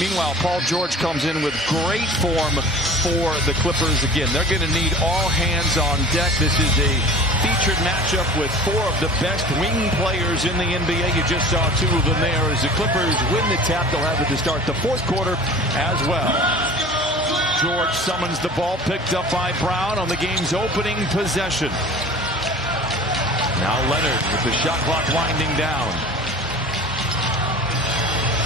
Meanwhile, Paul George comes in with great form for the Clippers. Again, they're going to need all hands on deck. This is a featured matchup with four of the best wing players in the NBA. You just saw two of them there. As the Clippers win the tap, they'll have it to start the fourth quarter as well. George summons the ball, picked up by Brown on the game's opening possession. Now Leonard with the shot clock winding down.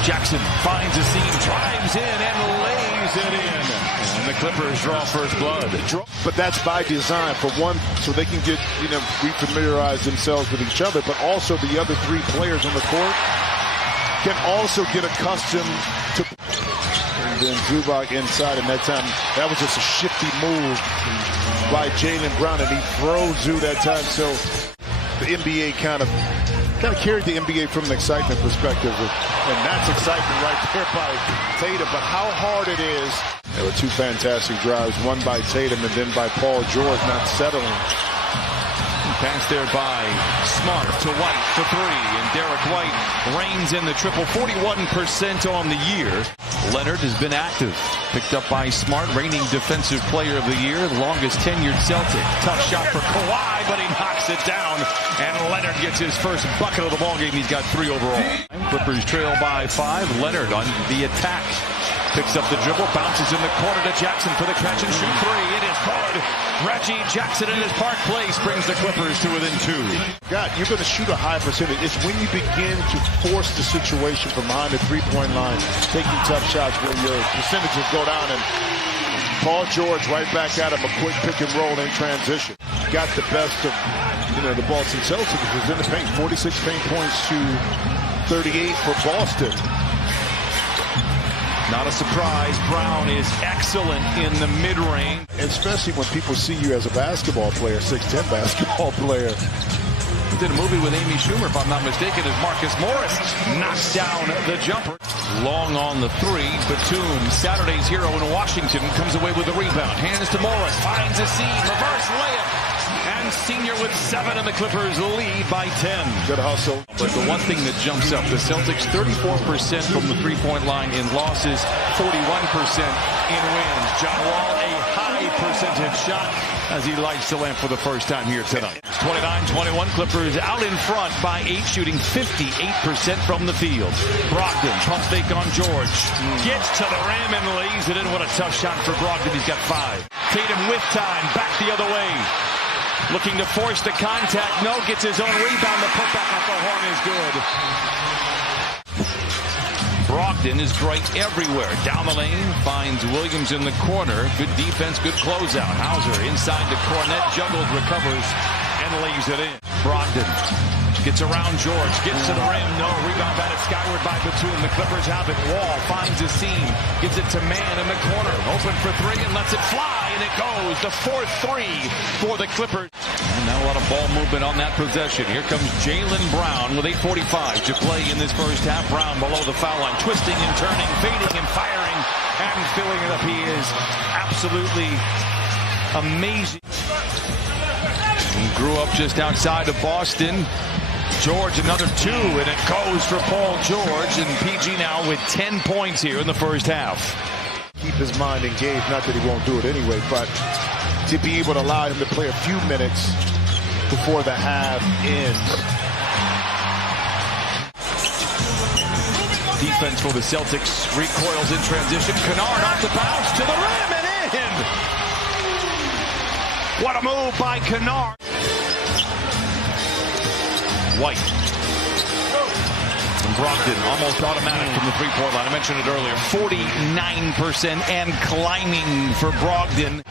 Jackson finds a seam, drives in, and lays it in. And the Clippers draw first blood. But that's by design, for one, so they can get, refamiliarize themselves with each other, but also the other three players on the court can also get accustomed to. And then Zubac inside, and that time, that was just a shifty move by Jaylen Brown, and he throws Zoo that time. So the NBA kind of carried the NBA from an excitement perspective, and that's excitement right there by Tatum. But how hard it is. There were two fantastic drives, one by Tatum and then by Paul George, not settling. Pass there by Smart to White for three, and Derek White reigns in the triple, 41% on the year. Leonard has been active, picked up by Smart, reigning defensive player of the year, the longest tenured Celtic. Tough shot for Kawhi, but he knocks it down, and Leonard gets his first bucket of the ballgame. He's got 3 overall. Clippers trail by 5. Leonard on the attack. Picks up the dribble, bounces in the corner to Jackson for the catch and shoot 3. It is good. Reggie Jackson in his Park Place brings the Clippers to within 2. God, you're going to shoot a high percentage. It's when you begin to force the situation from behind the three-point line, taking tough shots where your percentages go down, and Paul George right back at him, a quick pick and roll in transition. Got the best of, the Boston Celtics, was in the paint, 46 paint points to 38 for Boston. Not a surprise, Brown is excellent in the mid-range. Especially when people see you as a basketball player, 6'10" basketball player. He did a movie with Amy Schumer, if I'm not mistaken, as Marcus Morris knocks down the jumper. Long on the 3, Batum, Saturday's hero in Washington, comes away with the rebound. Hands to Morris, finds a seam, reverse layup. And senior with 7, and the Clippers lead by 10. Good hustle. But the one thing that jumps up, the Celtics 34% from the three-point line in losses, 41% in wins. John Wall, a high percentage shot as he lights the lamp for the first time here tonight. 29-21, Clippers out in front by 8, shooting 58% from the field. Brogdon, pump fake on George. Gets to the rim and lays it in. What a tough shot for Brogdon. He's got 5. Tatum with time, back the other way. Looking to force the contact. No, gets his own rebound. The putback at the horn is good. Brogdon is great everywhere. Down the lane, finds Williams in the corner. Good defense, good closeout. Hauser inside the cornet, juggled, recovers, and lays it in. Brogdon gets around George, gets to the rim. No, rebound batted skyward by Batum. The Clippers have it. Wall finds a seam, gets it to Man in the corner. Open for 3 and lets it fly, and it goes. The 4th 3 for the Clippers. And now a lot of ball movement on that possession. Here comes Jaylen Brown with 8:45 to play in this first half. Brown below the foul line, twisting and turning, fading and firing, and filling it up. He is absolutely amazing. He grew up just outside of Boston. George, another 2, and it goes for Paul George, and PG now with 10 points here in the first half. Keep his mind engaged, not that he won't do it anyway, but to be able to allow him to play a few minutes before the half ends. Defense for the Celtics recoils in transition. Kennard off the bounce to the rim and in. What a move by Kennard. White. And Brogdon almost automatic from the three-point line. I mentioned it earlier. 49% and climbing for Brogdon.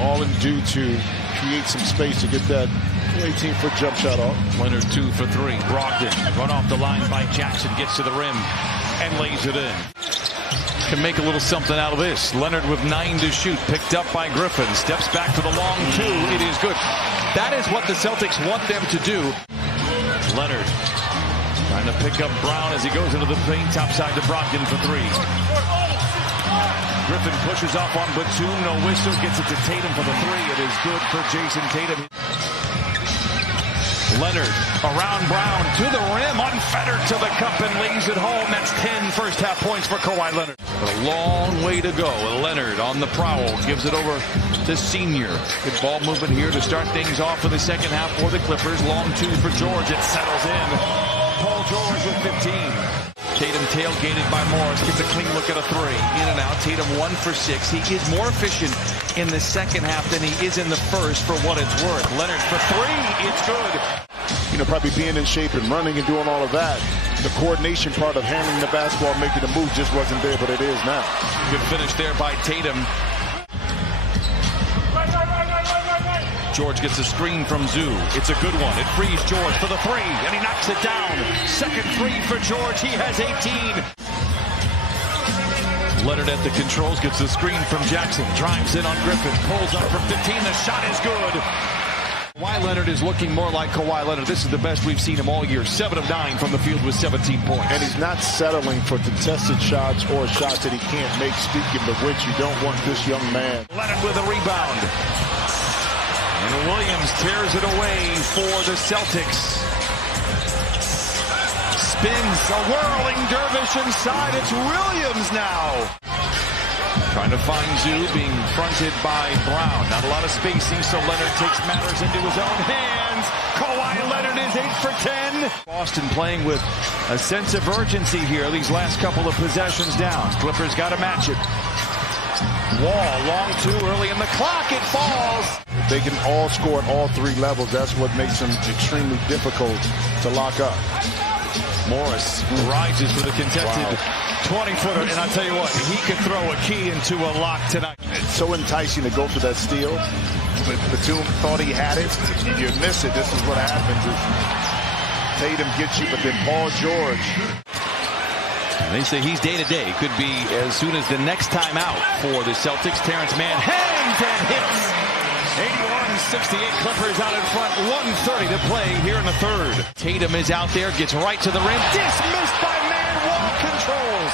All in due to create some space to get that 18-foot jump shot off. Leonard 2 for 3. Brogdon run off the line by Jackson. Gets to the rim and lays it in. Can make a little something out of this. Leonard with 9 to shoot. Picked up by Griffin. Steps back to the long 2. It is good. That is what the Celtics want them to do. Leonard trying to pick up Brown as he goes into the paint. Topside to Brogdon for 3. Griffin pushes off on Batum. No whistle. Gets it to Tatum for the 3. It is good for Jayson Tatum. Leonard around Brown to the rim, unfettered to the cup and lays it home. That's 10 first half points for Kawhi Leonard. But a long way to go. Leonard on the prowl, gives it over to Senior. Good ball movement here to start things off for the second half for the Clippers. Long two for George. It settles in. Paul George with 15. Tatum tailgated by Morris, gets a clean look at a three. In and out, Tatum 1 for 6. He is more efficient in the second half than he is in the first for what it's worth. Leonard for 3, it's good. You know, probably being in shape and running and doing all of that. The coordination part of handling the basketball, making the move just wasn't there, but it is now. Good finish there by Tatum. George gets a screen from Zoo. It's a good one. It frees George for the 3, and he knocks it down. Second 3 for George. He has 18. Leonard at the controls, gets the screen from Jackson. Drives in on Griffin. Pulls up from 15. The shot is good. Kawhi Leonard is looking more like Kawhi Leonard. This is the best we've seen him all year. 7 of 9 from the field with 17 points. And he's not settling for contested shots or shots that he can't make, speaking of which you don't want this young man. Leonard with a rebound. And Williams tears it away for the Celtics. Spins a whirling dervish inside. It's Williams now. Trying to find Zoo, being fronted by Brown. Not a lot of spacing, so Leonard takes matters into his own hands. Kawhi Leonard is 8 for 10. Boston playing with a sense of urgency here these last couple of possessions down. Clippers got to match it. Wall, long 2 early in the clock. It falls. They can all score at all 3 levels. That's what makes them extremely difficult to lock up. Morris rises for the contested 20-footer, and I'll tell you what, he could throw a key into a lock tonight. It's so enticing to go for that steal. But Batum thought he had it, and you miss it. This is what happens. Tatum gets you, but then Paul George. They say he's day-to-day. Could be as soon as the next time out for the Celtics. Terrence Mann hangs and hits. 81-68, Clippers out in front, 1:30 to play here in the third. Tatum is out there, gets right to the rim, dismissed by Mann, Wall controls.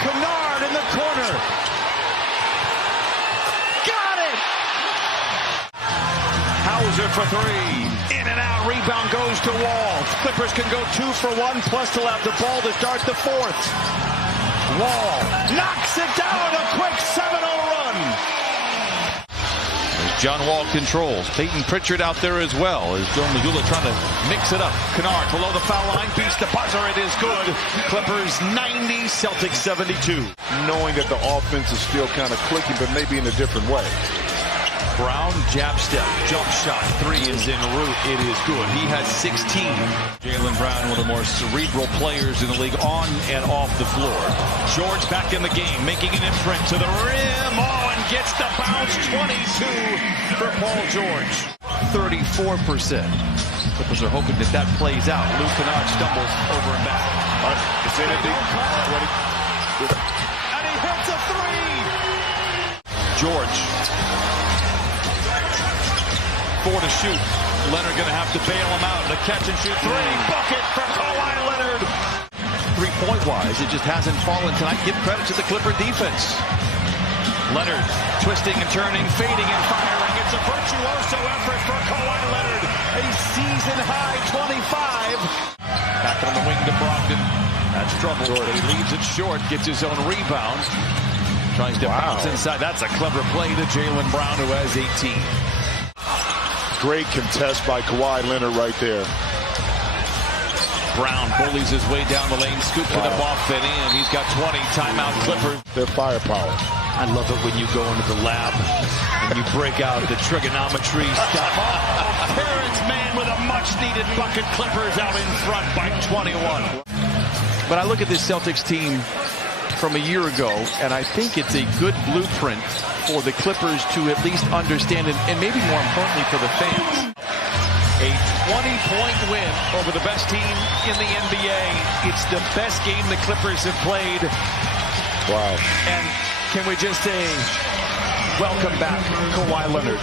Kennard in the corner. Got it! Hauser for 3. In and out, rebound goes to Wall. Clippers can go 2 for 1, plus they'll have the ball to start the fourth. Wall knocks it down, a quick 7-0 run. John Wall controls. Peyton Pritchard out there as well. As Joe Mazzulla trying to mix it up. Kennard below the foul line. Beats the buzzer. It is good. Clippers 90, Celtics 72. Knowing that the offense is still kind of clicking, but maybe in a different way. Brown, jab step, jump shot. 3 is en route. It is good. He has 16. Jaylen Brown, one of the more cerebral players in the league on and off the floor. George back in the game, making an imprint to the rim. Oh, and gets the bounce. 22 for Paul George. 34%. Clippers are hoping that that plays out. Luke Kennard stumbles over and back. It's in it. And he hits a 3. George. 4 to shoot. Leonard going to have to bail him out. The catch and shoot 3. Bucket for Kawhi Leonard. 3-point wise, it just hasn't fallen tonight. Give credit to the Clipper defense. Leonard twisting and turning, fading and firing. It's a virtuoso effort for Kawhi Leonard. A season-high 25. Back on the wing to Brogdon. That's trouble. He leaves it short, gets his own rebound. Tries to bounce inside. That's a clever play to Jaylen Brown, who has 18. Great contest by Kawhi Leonard right there. Brown bullies his way down the lane, scoops it up off and in. He's got 20. Timeout Clippers. Their firepower. I love it when you go into the lab and you break out the trigonometry stuff. Oh, Terrence Mann with a much-needed bucket. Clippers out in front by 21. But I look at this Celtics team from a year ago, and I think it's a good blueprint for the Clippers to at least understand, and maybe more importantly for the fans. A 20-point win over the best team in the NBA. It's the best game the Clippers have played. Wow. And can we just say, welcome back, Kawhi Leonard.